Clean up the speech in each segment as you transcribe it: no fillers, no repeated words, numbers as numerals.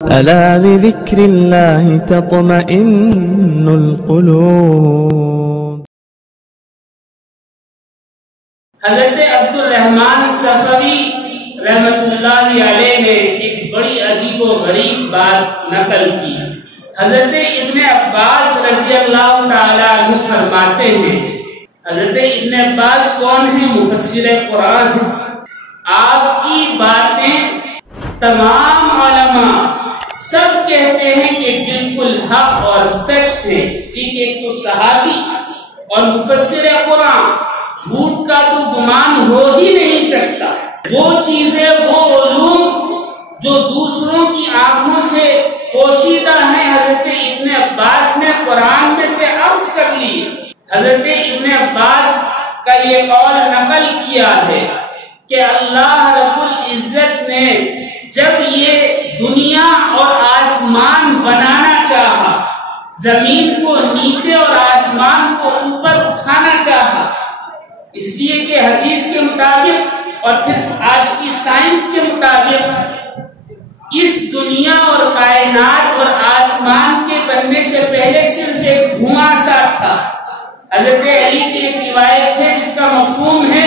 ألا بذكر الله تطمئن القلوب۔ حضرت عبد الرحمن صفوی رحمت اللہ علیہ نے ایک بڑی عجیب و غریب بات نقل کی۔ حضرت ابن عباس رضی اللہ تعالی عنہ فرماتے ہیں، حضرت ابن عباس کون ہیں؟ مفسر قرآن ہیں۔ آپ کی باتیں تمام علماء سب کہتے ہیں کہ بالکل حق اور سچ ہے، اس لیے کہ ایک تو صحابی اور مفسر قرآن، جھوٹ کا تو گمان ہو ہی نہیں سکتا۔ وہ چیزیں، وہ علوم جو دوسروں کی آنکھوں سے پوشیدہ ہیں، حضرت ابن عباس نے قرآن میں سے عرض کر لی۔ حضرت ابن عباس کا یہ قول نقل کیا ہے کہ اللہ رب العزت نے جب یہ دنیا اور آسمان بنانا چاہا، زمین کو نیچے اور آسمان کو اوپر اٹھانا چاہا، اس لیے کہ حدیث کے مطابق اور پھر آج کی سائنس کے مطابق اس دنیا اور کائنات اور آسمان کے بننے سے پہلے صرف ایک دھواں سا تھا۔ حضرت علی کی ایک روایت ہے جس کا مفہوم ہے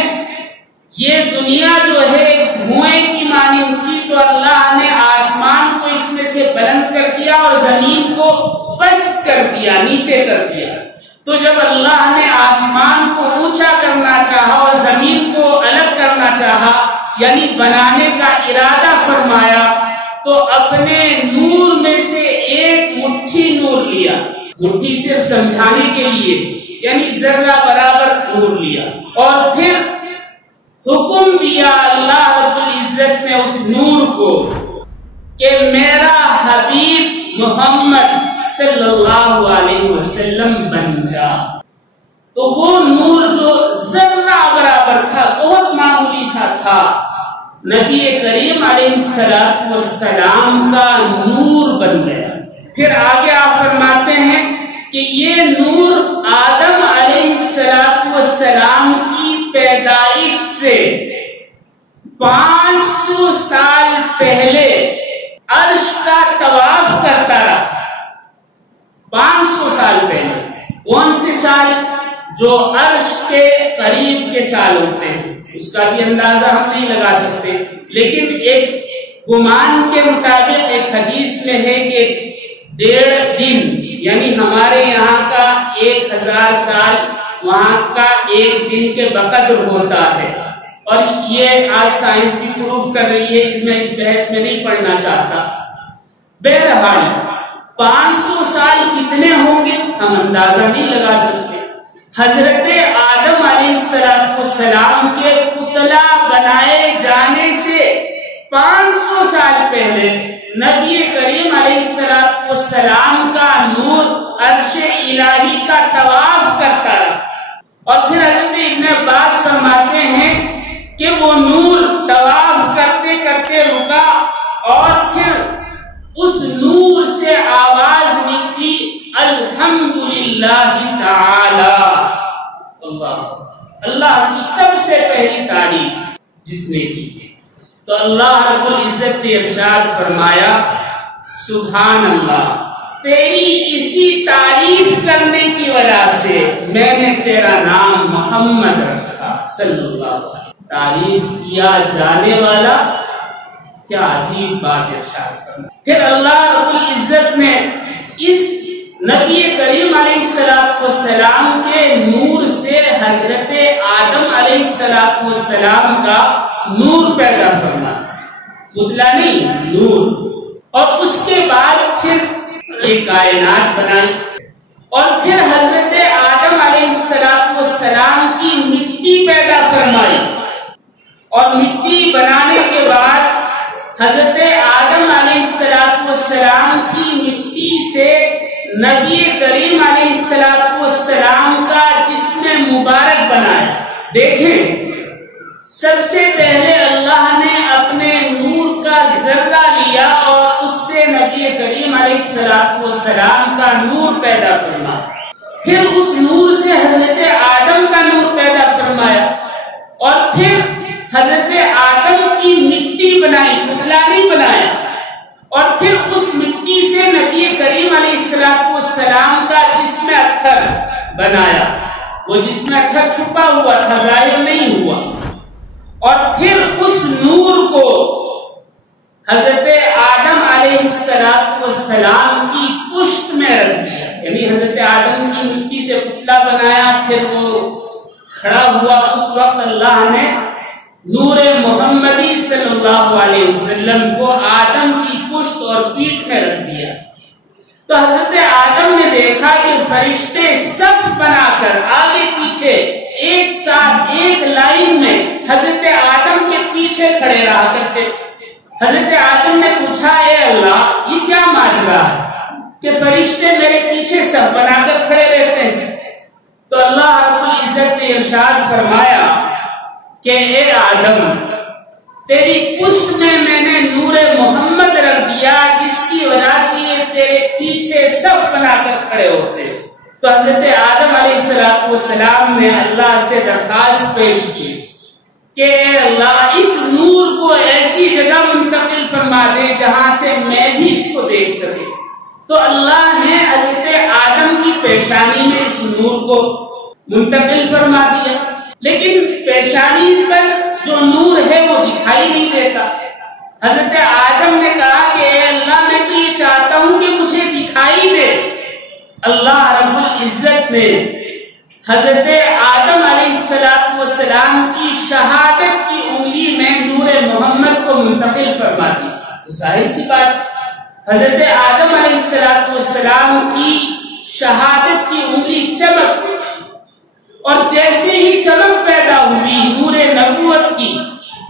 یہ دنیا جو ہے ایک دھوئیں کی مانند تھی، تو اللہ نے آسمان کو اس میں سے بلند کر دیا اور زمین کو پست کر دیا، نیچے کر دیا۔ تو جب اللہ نے آسمان کو اونچا کرنا چاہا اور زمین کو الگ کرنا چاہا، یعنی بنانے کا ارادہ فرمایا، تو اپنے نور میں سے ایک مٹھی نور لیا، مٹھی صرف سمجھانے کے لیے، یعنی ذرہ برابر نور لیا، اور پھر حکم دیا اللہ رب العزت نے اس نور کو کہ میرا حبیب محمد صلی اللہ علیہ وسلم بن جا۔ تو وہ نور جو ذرہ برابر تھا، بہت معمولی سا تھا، نبی کریم علیہ السلام کا نور بن گیا۔ پھر آگے آپ فرماتے ہیں کہ یہ نور آدم علیہ السلام کی پیدائش سے 500 سال پہلے عرش کا طواف کرتا رہا۔ 500 سال پہلے، کون سے سال؟ جو عرش کے قریب کے سال ہوتے ہیں، اس کا بھی اندازہ ہم نہیں لگا سکتے، لیکن ایک گمان کے مطابق ایک حدیث میں ہے کہ 1.5 دن، یعنی ہمارے یہاں کا 1000 سال وہاں کا 1 دن کے بقدر ہوتا ہے، اور یہ آج سائنس بھی پروف کر رہی ہے، اس میں اس بحث میں نہیں پڑھنا چاہتا۔ بہرحال 500 سال کتنے ہوں گے ہم اندازہ نہیں لگا سکتے۔ حضرت آدم علیہ السلام کے پتلا بنائے جانے سے 500 سال پہلے نبی کریم علیہ السلام کا نور عرش الہی کا طواف کرتا رہا، اور پھر حضرت ابن عباس فرماتے ہیں کہ وہ نور طواف کرتے کرتے رکا، اور پھر اس نور سے آواز نکلی الحمدللہ تعالی، اللہ کی سب سے پہلی تعریف جس نے کی۔ تو اللہ رب العزت نے ارشاد فرمایا سبحان اللہ، تیری اسی تعریف کرنے کی وجہ سے میں نے تیرا نام محمد رکھا صلی اللہ علیہ وسلم۔ تعریف کیا جانے والا، کیا عجیب بات ارشاد فرمایا۔ پھر اللہ رب العزت نے اس نبی کریم علیہ السلام کے نور سے حضرت آدم علیہ السلام کا نور پیدا فرمایا، پتلا نہیں، نور، اور اس کے بعد پھر ایک کائنات بنائی، اور پھر حضرت آدم علیہ السلام کی مٹی پیدا فرمائی، اور مٹی بنانے کے بعد حضرت آدم علیہ السلام کی مٹی سے نبی کریم علیہ السلام کا جسم مبارک بنایا۔ دیکھیں، سب سے پہلے اللہ نے اپنے نور کا ذرہ لیا اور اس سے نبی کریم علیہ السلام کا نور پیدا فرمایا، پھر اس نور سے حضرت آدم کا نور پیدا فرمایا، اور پھر حضرت آدم کی مٹی بنائی، پتلا نہیں بنایا، اور پھر اس مٹی سے نبی کریم علیہ السلام کا جسم اطہر بنایا. وہ جسم اطہر چھپا ہوا تھا، ظاہر نہیں ہوا. اور پھر اس نور کو حضرت آدم علیہ السلام کی پشت میں رکھ دیا. یعنی حضرت آدم کی مٹی سے پتلا بنایا، پھر وہ کھڑا ہوا. اس وقت اللہ نے نور محمدی صلی اللہ علیہ وسلم کو آدم کی پشت اور پیٹھ میں رکھ دیا. تو حضرت آدم نے دیکھا کہ فرشتے صف بنا کر آگے پیچھے ایک ساتھ ایک لائن میں حضرت آدم کے پیچھے کھڑے رہا کرتے تھے. حضرت آدم نے پوچھا، اے اللہ یہ کیا ماجرا ہے کہ فرشتے میرے پیچھے صف بنا کر کھڑے رہتے ہیں؟ تو اللہ رب العزت نے ارشاد فرمایا کہ اے آدم، تیری پشت میں نے نور محمد رکھ دیا، جس کی وجہ سے یہ تیرے پیچھے صف بنا کر کھڑے ہوتے. تو حضرت آدم علیہ السلام نے اللہ سے درخواست پیش کی کہ اے اللہ اس نور کو ایسی جگہ منتقل فرما دے جہاں سے میں بھی اس کو دیکھ سکے. تو اللہ نے حضرت آدم کی پیشانی میں اس نور کو منتقل فرما دیا. لیکن پیشانی پر جو نور ہے وہ دکھائی نہیں دیتا. حضرت آدم نے کہا کہ اے اللہ میں تو یہ چاہتا ہوں کہ مجھے دکھائی دے. اللہ رب العزت نے حضرت آدم علیہ السلام کی شہادت کی انگلی میں نور محمد کو منتقل فرما دی. تو ظاہر سی بات، حضرت آدم علیہ السلام کی شہادت کی انگلی چمک، اور جیسے ہی چمک پیدا ہوئی نور نبوت کی،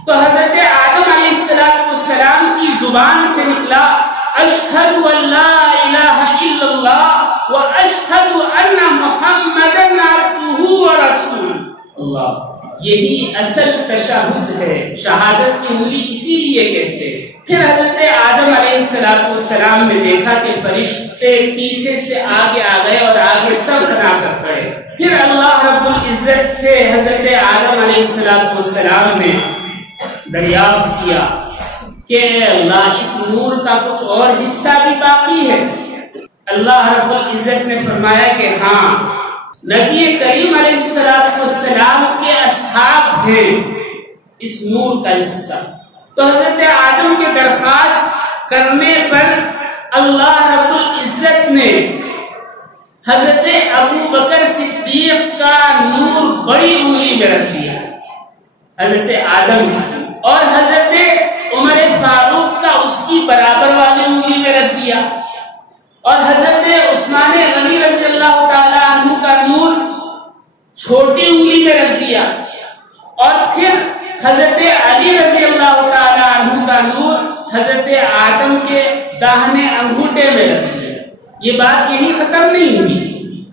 تو حضرت آدم علیہ السلام کی زبان سے نکلا اشہد ان لا الہ الا اللہ و اشہد ان محمدن عبدہ و رسول اللہ. یہی اصل تشہد ہے، شہادت کی انگلی اسی لیے کہتے ہیں. پھر حضرت آدم علیہ السلام نے دیکھا کہ فرشتے پیچھے سے آگے آ گئے اور آگے سب بنا کر کھڑے. پھر اللہ رب العزت سے حضرت آدم علیہ السلام نے دریافت کیا کہ اے اللہ اس نور کا کچھ اور حصہ بھی باقی ہے. اللہ رب العزت نے فرمایا کہ ہاں، نبی کریم علیہ السلام کے اصحاب ہیں اس نور کا حصہ. تو حضرت آدم کے درخواست کرنے پر اللہ رب العزت نے حضرت ابو بکر صدیق کا نور بڑی انگلی میں رکھ دیا حضرت آدم، اور حضرت عمر فاروق کا اس کی برابر والی انگلی میں رکھ دیا، اور حضرت عثمان غنی رضی اللہ تعالی عنہ کا نور چھوٹی انگلی میں رکھ دیا، اور پھر حضرت علی رضی اللہ تعالی عنہ کا نور حضرت آدم کے داہنے انگوٹھے میں رکھ دیا. یہ بات یہی ختم نہیں ہوئی.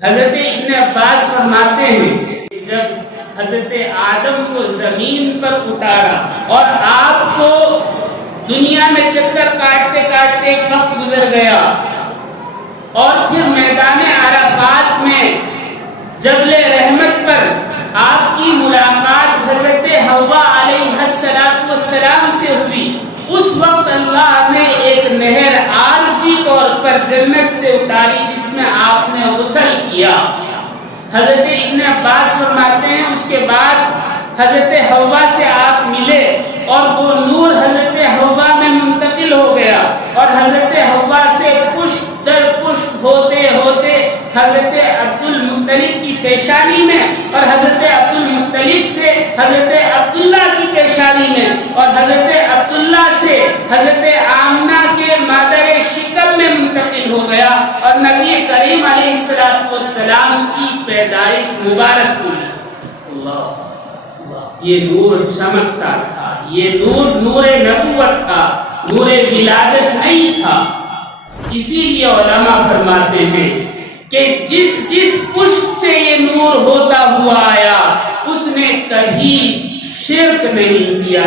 حضرت ابن عباس فرماتے ہیں جب حضرت آدم کو زمین پر اتارا اور آپ کو دنیا میں چکر کاٹتے کاٹتے ایک وقت گزر گیا، اور پھر میدان عرفات میں جبل رحمت پر آپ کی ملاقات حضرت حوا علیہ السلام سے ہوئی، اس وقت اللہ نے ایک نہر عارضی طور پر جنت سے اتاری جس میں آپ نے غسل کیا. حضرت ابن عباس فرماتے ہیں اس کے بعد حضرت حوا سے آپ ملے اور وہ نور حضرت حوا میں منتقل ہو گیا، اور حضرت حوا سے پشت در پشت ہوتے ہوتے حضرت عبد المطلب کی پیشانی میں، اور حضرت عبد المطلب سے حضرت عبداللہ کی پیشانی میں، اور حضرت عبداللہ سے حضرت آمنہ کے مادر شکم میں منتقل ہو گیا، اور نبی کریم علیہ السلام کی پیدائش مبارک ہوئی. اللہ، یہ نور چمکتا تھا، یہ نور نبوت تھا، نور ولادت نہیں تھا. اسی لیے علماء فرماتے ہیں کہ جس پشت سے یہ نور ہوتا ہوا آیا اس نے کبھی شرک نہیں کیا.